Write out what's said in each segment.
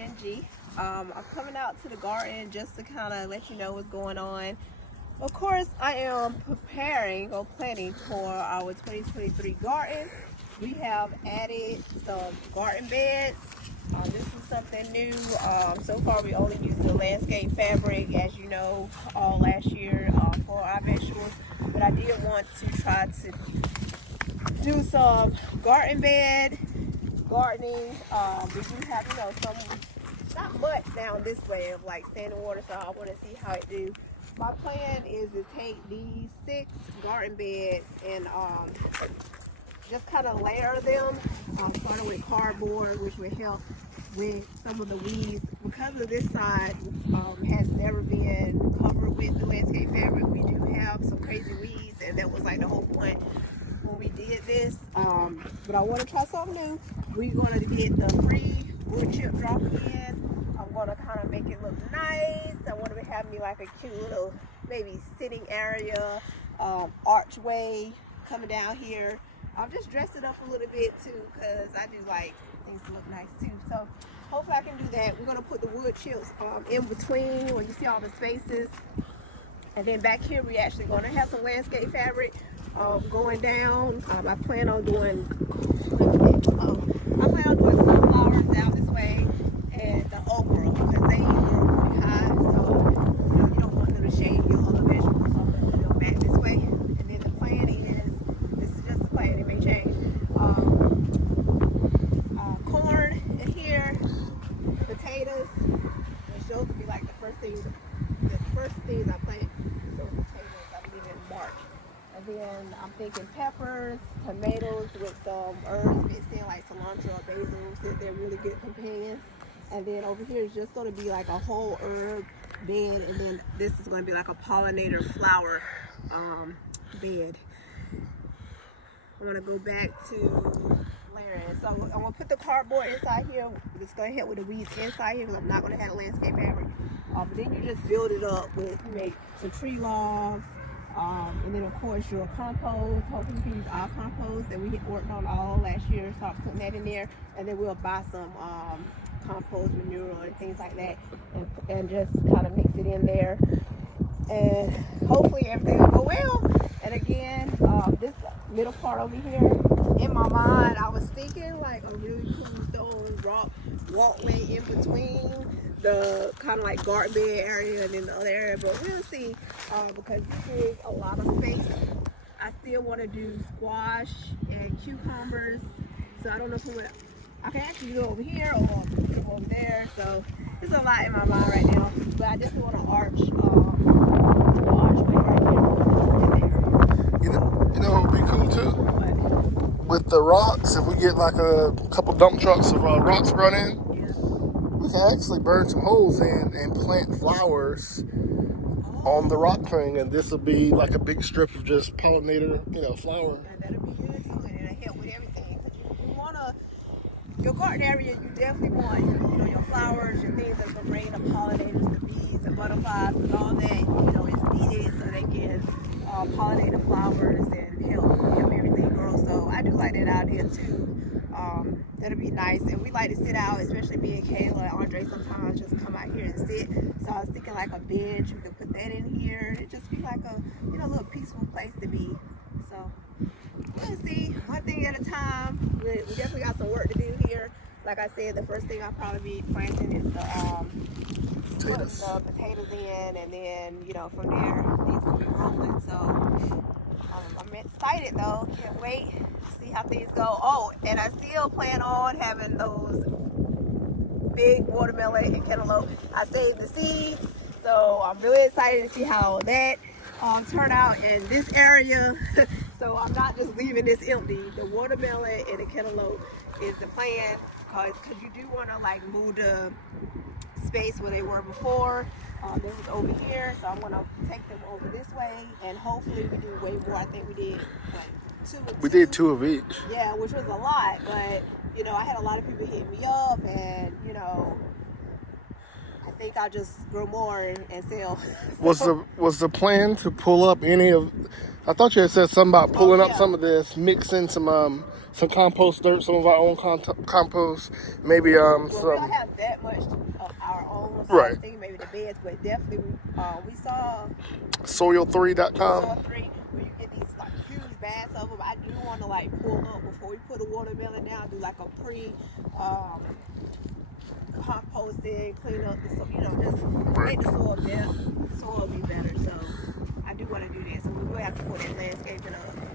Angie. I'm coming out to the garden just to kind of let you know what's going on. Of course, I am preparing or planning for our 2023 garden. We have added some garden beds. This is something new. So far, we only used the landscape fabric, as you know, all last year for our vegetables. But I did want to try to do some garden bed gardening. We do have, some, not much down this way of like standing water, so I want to see how it do. My plan is to take these 6 garden beds and just kind of layer them, starting with cardboard, which will help with some of the weeds. Because of this side has never been covered with the landscape fabric, we do have some crazy weeds, and that was like the whole point when we did this. But I want to try something new. We're going to get the free wood chip drop in. I'm going to kind of make it look nice. I want to have me like a cute little maybe sitting area, archway coming down here. I'll just dress it up a little bit too, because I do like things to look nice too. So hopefully I can do that. We're going to put the wood chips in between where you see all the spaces. And then back here we actually going to have some landscape fabric going down. I plan on doing sunflowers down this way, and the okra, because they grow pretty high, so you don't want them to shade your other vegetables. So I'm going to go back this way. And then the plan is, this is just the plan, it may change. Corn in here, potatoes, which those will be like the first things I plant. So potatoes, I believe in March. And then I'm thinking peppers, tomatoes with some herbs mixed in, like cilantro or basil, since they're really good companions. And then over here is just going to be like a whole herb bed, and then this is going to be like a pollinator flower bed. I'm going to go back to layering. So I'm going to put the cardboard inside here. It's going to help with the weeds inside here, because I'm not going to have landscape fabric. But then you just build it up with, you make some tree logs. And then of course your compost. Hopefully we can use our compost that we worked on all last year. Start putting that in there, and then we'll buy some compost manure and things like that, and just kind of mix it in there, and hopefully everything will go well. And again, this middle part over here, in my mind I was thinking like a really cool stone rock walkway in between the kind of like garden bed area and then the other area, but we'll see, because this is a lot of space. I still want to do squash and cucumbers, so I don't know if I can actually go over here or over there. So there's a lot in my mind right now, but I just want to archway right here. You know what would be cool too? What? With the rocks, if we get like a couple dump trucks of rocks brought in, we can actually burn some holes in and plant flowers on the rock thing, and this will be like a big strip of just pollinator, flower. And that'll be good too, and it'll help with everything. You want your garden area, you definitely want, your flowers, your things that's gonna bring in the pollinators, the bees, the butterflies, and all that, is needed so they can pollinate the flowers and help everything grow. So I do like that idea too. That'll be nice, and we like to sit out, especially me and Kayla and Andre sometimes just come out here and sit. So I was thinking like a bench, we could put that in here. It'd just be like a little peaceful place to be. So we'll see, one thing at a time. We definitely got some work to do here. Like I said, the first thing I'll probably be planting is the potatoes in, and then from there these will be rolling. So I'm excited though, can't wait to see how things go. Oh, and I still plan on having those big watermelon and cantaloupe. I saved the seeds, so I'm really excited to see how that turn out in this area. So I'm not just leaving this empty. The watermelon and the cantaloupe is the plan, because you do want to like move the space where they were before. They was over here, so I'm going to take them over this way, and hopefully we do way more. I think we did like 2 and 2. We did 2 of each. Yeah, which was a lot, but I had a lot of people hitting me up, and I think I'll just grow more and sell. Was the plan to pull up any of? I thought you had said something about pulling up yeah. some of this, mixing some compost dirt, some of our own compost, maybe Well, we some. don't have that much of our own, so I Right. was thinking maybe the beds, but definitely we saw Soil3.com. Soil 3 where you get these like huge bags of them. I do want to like pull up before we put a watermelon down, do like a pre composting, clean up the soil, just Right. make the soil be better. So I do want to do that. So we will have to put that landscaping up and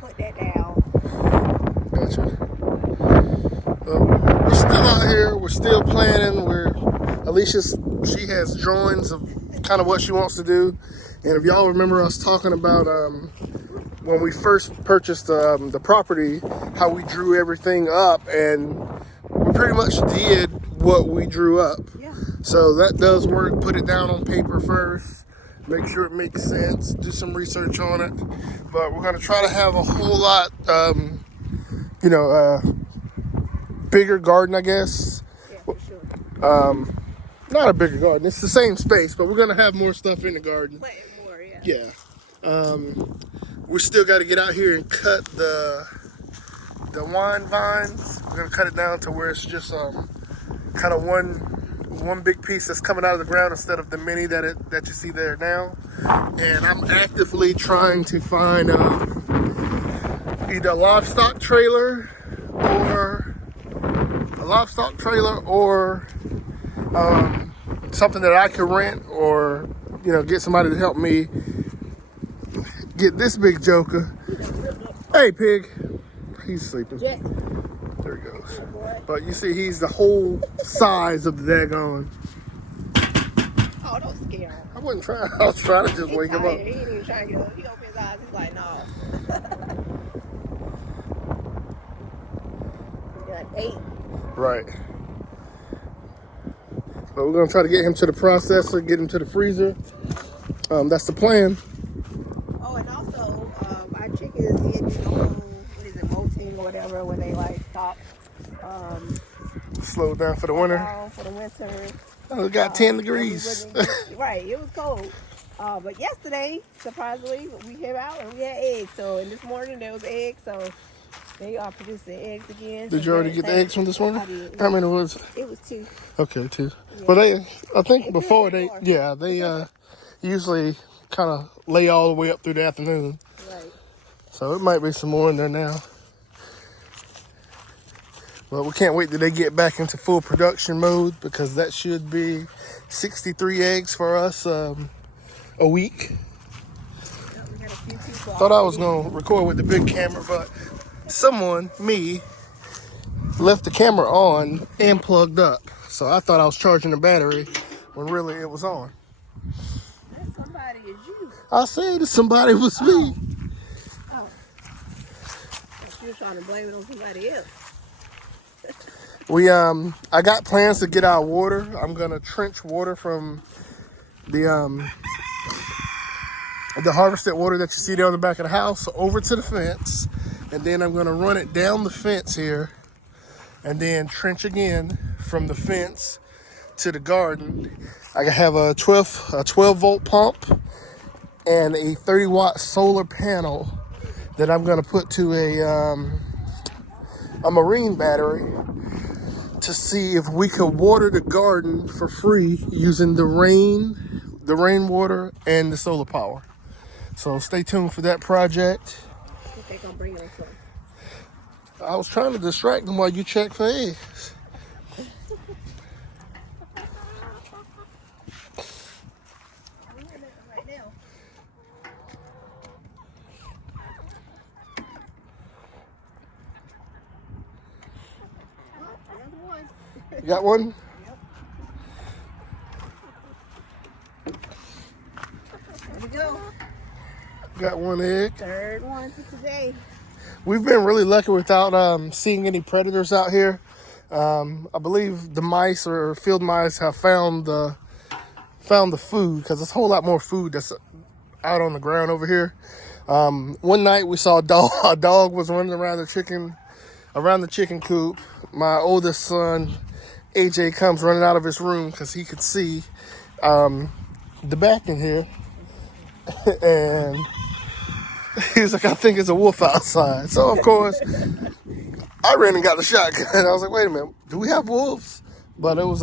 put that down. Gotcha. We're still out here. We're still planning. She has drawings of kind of what she wants to do. And if y'all remember us talking about when we first purchased the property, how we drew everything up, and we pretty much did what we drew up. Yeah. So that does work. Put it down on paper first. Make sure it makes sense. Do some research on it. But we're going to try to have a whole lot, bigger garden, I guess. Yeah, for sure. Not a bigger garden. It's the same space, but we're going to have more stuff in the garden. Planting more, yeah. Yeah. We still got to get out here and cut the wine vines. We're going to cut it down to where it's just kind of one big piece that's coming out of the ground instead of the many that you see there now. And I'm actively trying to find either a livestock trailer or something that I could rent, or get somebody to help me get this big joker. Hey, pig. He's sleeping. Jesse. There he goes. Oh, boy. But you see, he's the whole size of the daggone. Oh, don't scare him. I wasn't trying. I was trying to just wake him up. He ain't even trying to get up. He opened his eyes. He's like, no. He got 8. Right. But we're gonna try to get him to the processor, get him to the freezer. That's the plan. Oh, and also, our chickens did what is it, molting or whatever, when they like stop. Slow down for the winter. For the winter. Oh, it got 10 degrees. Right, it was cold. But yesterday, surprisingly, we came out and we had eggs. So, and this morning there was eggs. So, they are producing eggs again. Did you already get the eggs from this morning? I did. How many was it? It was 2. Okay, 2. Yeah. But I think before more. they usually kind of lay all the way up through the afternoon. Right. So it might be some more in there now. But we can't wait till they get back into full production mode, because that should be 63 eggs for us a week. Yep, we got a few people. Thought I was going to record with the big camera, but me, left the camera on and plugged up. So I thought I was charging the battery when really it was on. That somebody is you. I said somebody was me. Oh. You're trying to blame it on somebody else. I got plans to get our water. I'm gonna trench water from the harvested water that you see there on the back of the house over to the fence, and then I'm gonna run it down the fence here, and then trench again from the fence to the garden. I have a 12 volt pump and a 30 watt solar panel that I'm gonna put to a marine battery to see if we could water the garden for free using the rainwater and the solar power. So stay tuned for that project. You think I'm bringing them some? I was trying to distract them while you check for eggs. Right now. There's one. You got one? There we go. Got one egg. Third one for today. We've been really lucky without seeing any predators out here. I believe the mice or field mice have found the food, because there's a whole lot more food that's out on the ground over here. One night we saw a dog was running around the chicken coop. My oldest son AJ comes running out of his room because he could see the back in here. And he's like, I think it's a wolf outside. So, of course, I ran and got the shotgun. I was like, wait a minute, do we have wolves? But it was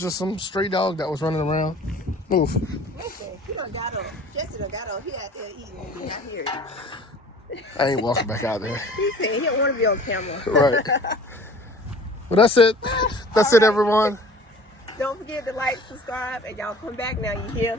just some stray dog that was running around. Move. Okay, he done got up. Jesse done got up. He out there eating. I hear it. I ain't walking back out there. He said he don't want to be on camera. Right. Well, that's it. That's it, everyone. Don't forget to like, subscribe, and y'all come back now. You hear?